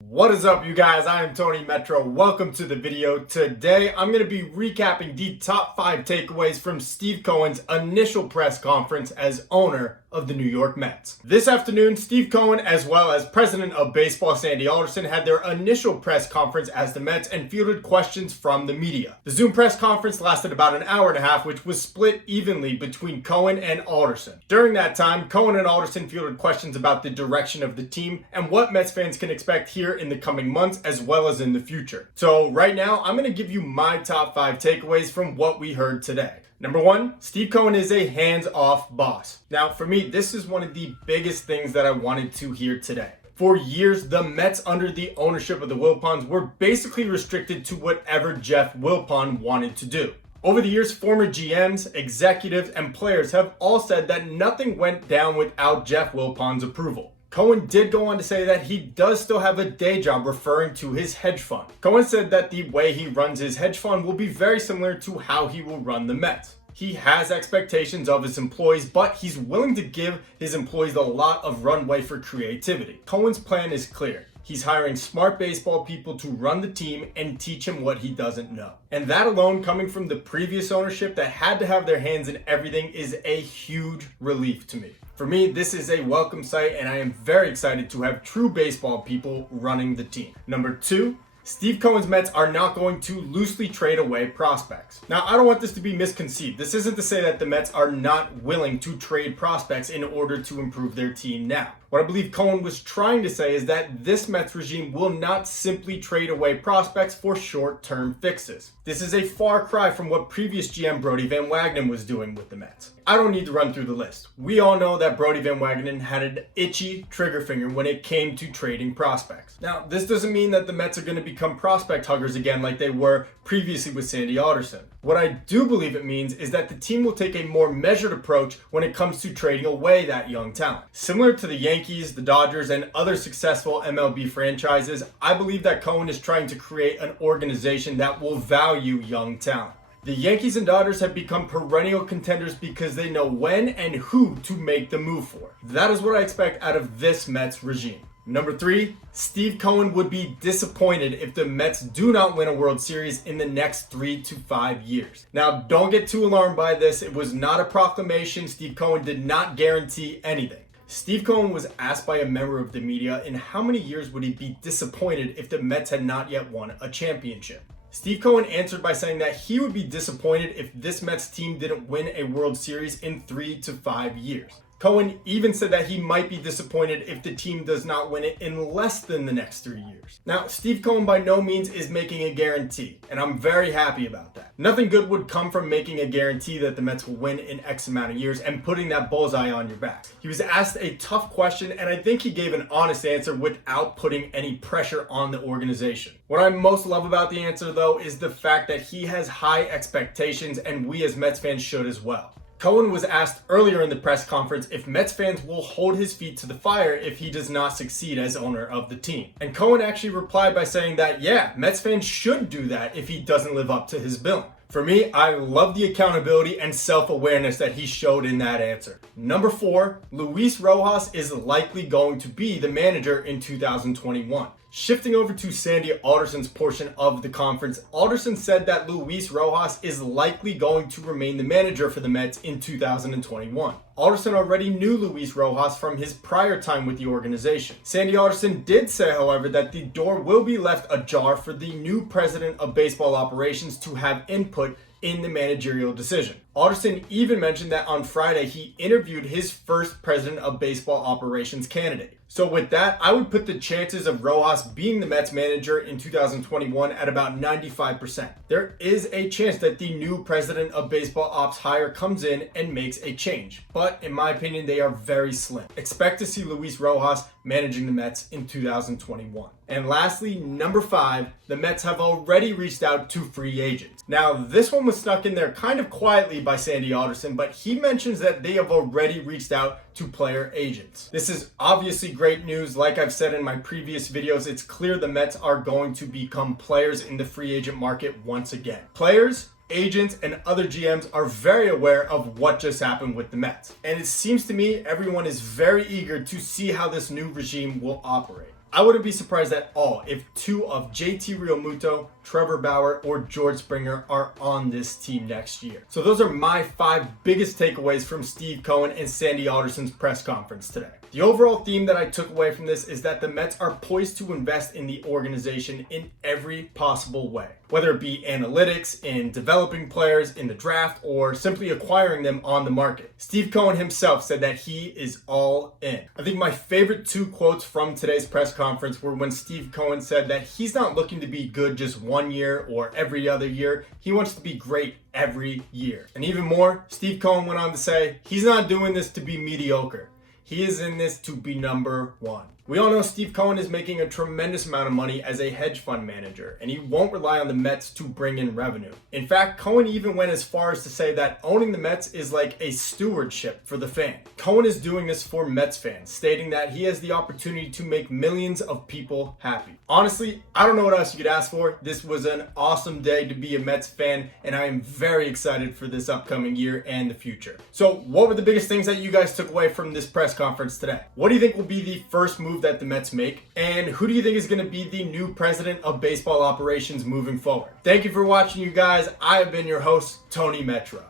What is up, you guys? I am Tony Metro. Welcome to the video. Today, I'm going to be recapping the top 5 takeaways from Steve Cohen's initial press conference as owner of the New York Mets. This afternoon, Steve Cohen, as well as president of baseball Sandy Alderson, had their initial press conference as the Mets and fielded questions from the media. The Zoom press conference lasted about an hour and a half, which was split evenly between Cohen and Alderson. During that time, Cohen and Alderson fielded questions about the direction of the team and what Mets fans can expect here in the coming months as well as in the future. So right now, I'm going to give you my top 5 takeaways from what we heard today. Number 1, Steve Cohen is a hands-off boss. Now, for me, this is one of the biggest things that I wanted to hear today. For years, the Mets under the ownership of the Wilpons were basically restricted to whatever Jeff Wilpon wanted to do. Over the years, former GMs, executives, and players have all said that nothing went down without Jeff Wilpon's approval. Cohen did go on to say that he does still have a day job, referring to his hedge fund. Cohen said that the way he runs his hedge fund will be very similar to how he will run the Mets. He has expectations of his employees, but he's willing to give his employees a lot of runway for creativity. Cohen's plan is clear. He's hiring smart baseball people to run the team and teach him what he doesn't know. And that alone, coming from the previous ownership that had to have their hands in everything, is a huge relief to me. For me, this is a welcome sight, and I am very excited to have true baseball people running the team. Number 2, Steve Cohen's Mets are not going to loosely trade away prospects. Now, I don't want this to be misconceived. This isn't to say that the Mets are not willing to trade prospects in order to improve their team now. What I believe Cohen was trying to say is that this Mets regime will not simply trade away prospects for short-term fixes. This is a far cry from what previous GM Brodie Van Wagenen was doing with the Mets. I don't need to run through the list. We all know that Brodie Van Wagenen had an itchy trigger finger when it came to trading prospects. Now, this doesn't mean that the Mets are going to become prospect huggers again like they were previously with Sandy Alderson. What I do believe it means is that the team will take a more measured approach when it comes to trading away that young talent. Similar to the Yankees, the Dodgers, and other successful MLB franchises, I believe that Cohen is trying to create an organization that will value young talent. The Yankees and Dodgers have become perennial contenders because they know when and who to make the move for. That is what I expect out of this Mets regime. Number 3, Steve Cohen would be disappointed if the Mets do not win a World Series in the next 3 to 5 years. Now, don't get too alarmed by this. It was not a proclamation. Steve Cohen did not guarantee anything. Steve Cohen was asked by a member of the media in how many years would he be disappointed if the Mets had not yet won a championship. Steve Cohen answered by saying that he would be disappointed if this Mets team didn't win a World Series in 3 to 5 years. Cohen even said that he might be disappointed if the team does not win it in less than the next 3 years. Now, Steve Cohen by no means is making a guarantee, and I'm very happy about that. Nothing good would come from making a guarantee that the Mets will win in X amount of years and putting that bullseye on your back. He was asked a tough question, and I think he gave an honest answer without putting any pressure on the organization. What I most love about the answer, though, is the fact that he has high expectations, and we as Mets fans should as well. Cohen was asked earlier in the press conference if Mets fans will hold his feet to the fire if he does not succeed as owner of the team. And Cohen actually replied by saying that, yeah, Mets fans should do that if he doesn't live up to his billing. For me, I love the accountability and self-awareness that he showed in that answer. Number 4, Luis Rojas is likely going to be the manager in 2021. Shifting over to Sandy Alderson's portion of the conference, Alderson said that Luis Rojas is likely going to remain the manager for the Mets in 2021. Alderson already knew Luis Rojas from his prior time with the organization. Sandy Alderson did say, however, that the door will be left ajar for the new president of baseball operations to have input in the managerial decision. Alderson even mentioned that on Friday he interviewed his first president of baseball operations candidate. So with that, I would put the chances of Rojas being the Mets manager in 2021 at about 95%. There is a chance that the new president of baseball ops hire comes in and makes a change, but in my opinion, they are very slim. Expect to see Luis Rojas managing the Mets in 2021. And lastly, number 5, the Mets have already reached out to free agents. Now, this one was snuck in there kind of quietly by Sandy Alderson, but he mentions that they have already reached out to player agents. This is obviously great news. Like I've said in my previous videos, it's clear the Mets are going to become players in the free agent market once again. Players, agents, and other GMs are very aware of what just happened with the Mets. And it seems to me everyone is very eager to see how this new regime will operate. I wouldn't be surprised at all if two of JT Realmuto, Trevor Bauer, or George Springer are on this team next year. So those are my 5 biggest takeaways from Steve Cohen and Sandy Alderson's press conference today. The overall theme that I took away from this is that the Mets are poised to invest in the organization in every possible way, whether it be analytics, in developing players in the draft, or simply acquiring them on the market. Steve Cohen himself said that he is all in. I think my favorite 2 quotes from today's press conference were when Steve Cohen said that he's not looking to be good just one year or every other year. He wants to be great every year. And even more, Steve Cohen went on to say he's not doing this to be mediocre. He is in this to be number 1. We all know Steve Cohen is making a tremendous amount of money as a hedge fund manager, and he won't rely on the Mets to bring in revenue. In fact, Cohen even went as far as to say that owning the Mets is like a stewardship for the fan. Cohen is doing this for Mets fans, stating that he has the opportunity to make millions of people happy. Honestly, I don't know what else you could ask for. This was an awesome day to be a Mets fan, and I am very excited for this upcoming year and the future. So, what were the biggest things that you guys took away from this press conference today? What do you think will be the first move that the Mets make? And who do you think is going to be the new president of baseball operations moving forward? Thank you for watching, you guys. I have been your host, Tony Metro.